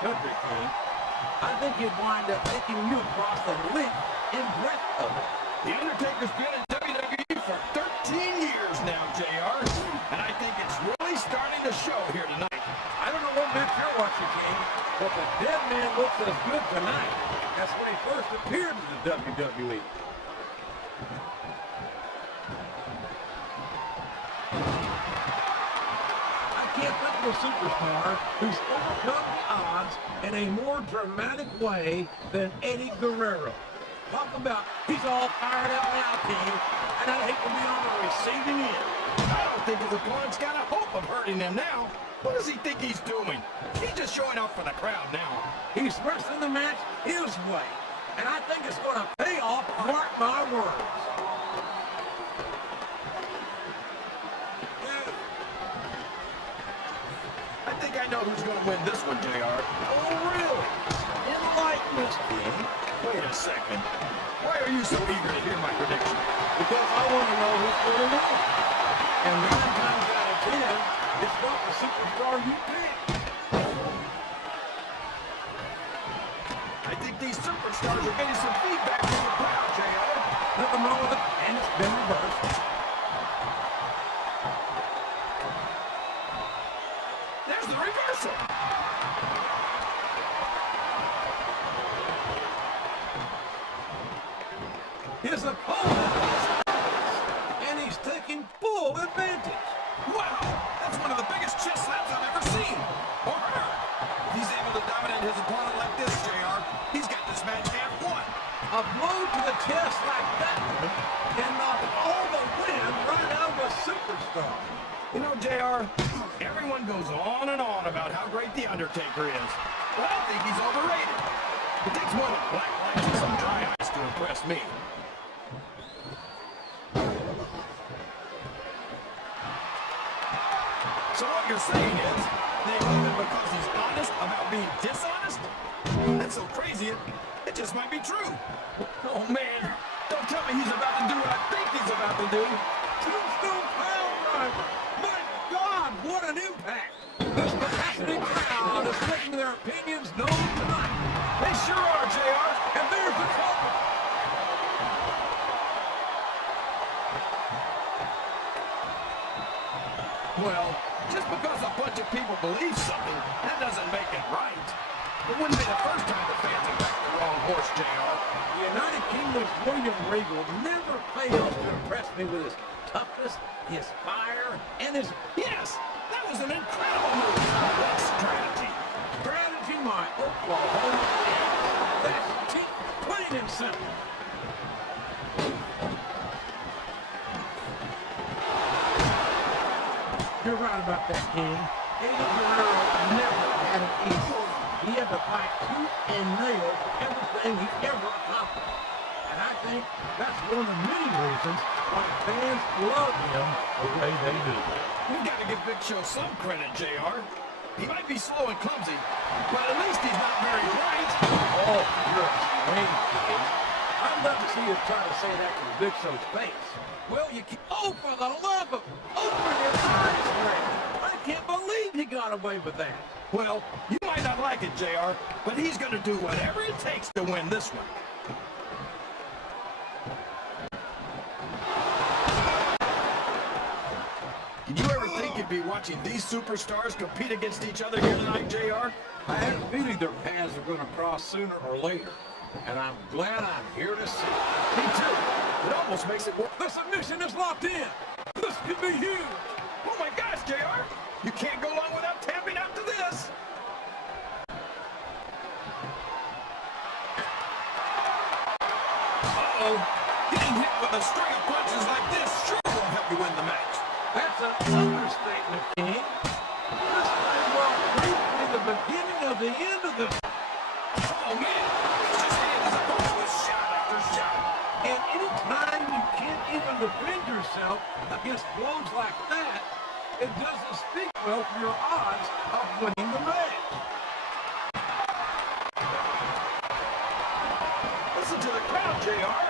country, King. I think he'd wind up taking you across the length and breadth of it. The Undertaker's been in WWE for 13 years now, JR, and I think it's really starting to show here tonight. I don't know what match you're watching, King, but the dead man looks as good tonight as when he first appeared in the WWE. I can't think of a superstar who's overcome the odds in a more dramatic way than Eddie Guerrero. Talk about he's all fired up now, King, and I'd hate to be on the receiving end. I don't think his opponent's got a hope of hurting him now. What does he think he's doing? He's just showing off for the crowd now. He's wrestling the match his way, and I think it's going to pay off, mark my words. I think I know who's going to win this one, JR. Oh, really? Enlighten us, King. Wait a second. Why are you so eager to hear my prediction? Because I want to know who's going to win. And 9 times out of 10, it's not the superstar you pick. I think these superstars are getting some feedback from the crowd, JR. Nothing wrong with it, and it's been reversed. There's the reversal. His opponent is and he's taking full advantage. Wow, that's one of the biggest chest slaps I've ever seen or heard. If he's able to dominate his opponent like this, JR, he's got this match half won. A blow to the chest like that one can knock all the wind right out of a superstar. You know, JR, everyone goes on and on about how great The Undertaker is, but I think he's overrated. It takes more than black lights and some dry ice to impress me. So what you're saying is, they love him because he's honest about being dishonest? That's so crazy, it just might be true. Oh man, don't tell me he's about to do what I think he's about to do. Tombstone Power Driver! My God, what an impact! This passionate crowd is making their opinions known tonight. They sure are, JR. And there's the trophy. Well, just because a bunch of people believe something, that doesn't make it right. It wouldn't be the first time the fans have backed the wrong horse, JR. The United Kingdom's William Regal never fails to impress me with his toughness, his fire, and his... Yes, that was an incredible move. What strategy? Strategy, my Oklahoma. That's cheap, plain and simple. You're right about that, King. Eddie Guerrero never had it easy. He had to fight tooth and nail for everything he ever accomplished. And I think that's one of the many reasons why fans love him the way they do. We've got to give Big Show some credit, JR. He might be slow and clumsy, but at least he's not very bright. Oh, you're a strange King. I'd love to see you try to say that to Big Show's face. Well, you can't. Oh, for the love of... Open your eyes, Ray. I can't believe he got away with that. Well, you might not like it, JR, but he's going to do whatever it takes to win this one. Did you ever think you'd be watching these superstars compete against each other here tonight, JR? I have a feeling their paths are going to cross sooner or later, and I'm glad I'm here to see it. Me too. It almost makes it work. The submission is locked in. This could be huge. Oh my gosh, JR! You can't go long without tapping out to this! Uh-oh. Getting hit with a string of punches like this sure will help you win the match. That's an understatement, King. This might well be the beginning of the end of the... Oh man, he's just hitting his opponent with shot after shot. And anytime you can't even defend yourself against blows like that, it doesn't speak well for your odds of winning the match. Listen to the crowd, JR.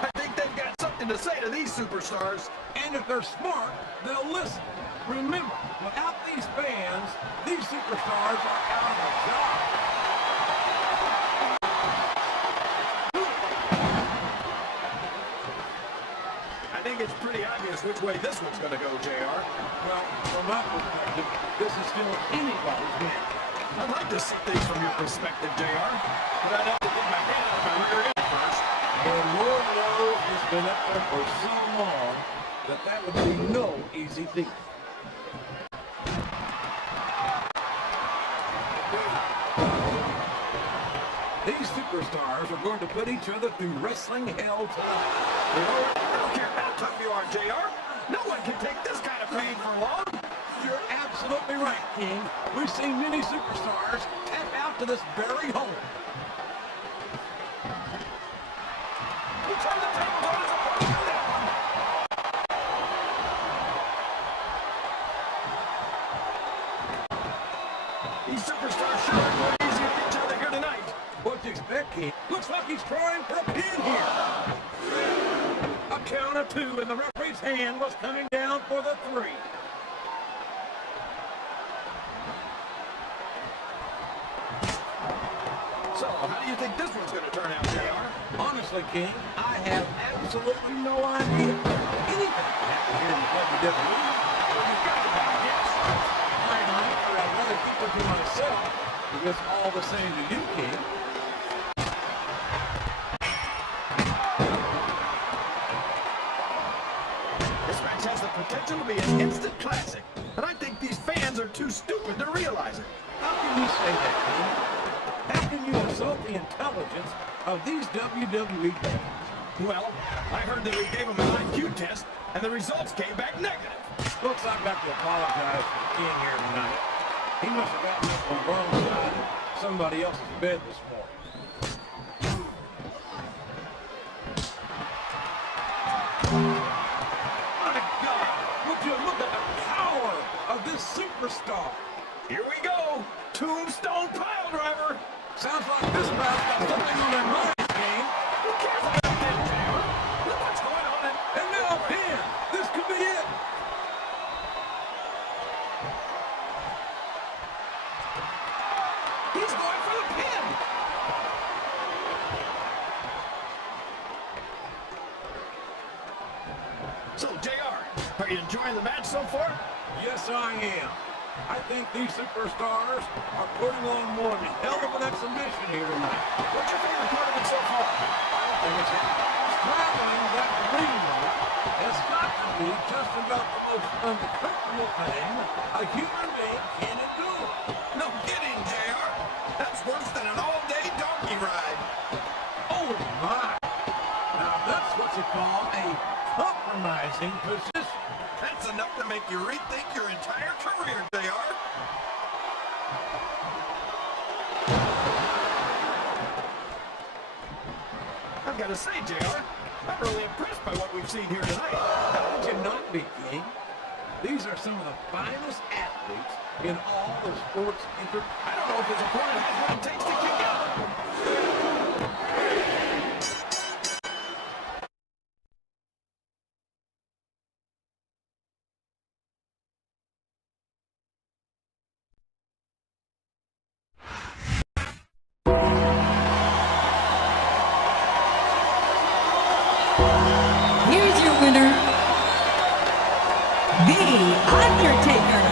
I think they've got something to say to these superstars. And if they're smart, they'll listen. Remember, without these fans, these superstars are out of a job. obvious which way this one's going to go, JR. Well, from my perspective, this is still anybody's match. I'd like to see things from your perspective, JR, but I'd have to get my hand out of my rear end first. And Lord knows it's been up there for so long that would be no easy feat. These superstars are going to put each other through wrestling hell tonight. I don't care how tough you are, JR. No one can take this kind of pain for long. You're absolutely right, King. We've seen many superstars tap out to this very hole. He turned the tables on his opponent for that one. These superstars sure are going easy on each other here tonight. What do you expect, King? Looks like he's trying for a pin here. A count of two, and the referee's hand was coming down for the 3. So, how do you think this one's going to turn out, JR? Honestly, King, I have absolutely no idea. Anything can happen here in WWE. You've got to have a guess. I'd rather keep it to myself, if it's all the same to you, King. This match has the potential to be an instant classic, and I think these fans are too stupid to realize it. How can you say that, King? How can you insult the intelligence of these WWE fans? Well, I heard that we gave him an IQ test, and the results came back negative. Folks, I've got to apologize for being here tonight. He must have gotten up on the wrong side of somebody else's bed this morning. My God, would you look at the power of this superstar? Here we go. Tombstone pile driver. Sounds like this crowd's got something on their minds, King. Who cares about that, JR? Look what's going on. And now a pin. This could be it. He's going for the pin. So, JR, are you enjoying the match so far? Yes, I am. I think these superstars are putting on one hell of an exhibition here tonight. What's your favorite part of it so far? I don't think it's traveling that ring has got to be just about the most uncomfortable thing a human being can endure. No kidding, JR. That's worse than an all-day donkey ride. Oh my! Now that's what you call a compromising position. That's enough to make you rethink your entire career, JR. I've got to say, JR, I'm really impressed by what we've seen here tonight. How would you not be, King? These are some of the finest athletes in all of sports I don't know if his opponent has what it takes to kick out. Here's your winner, The Undertaker.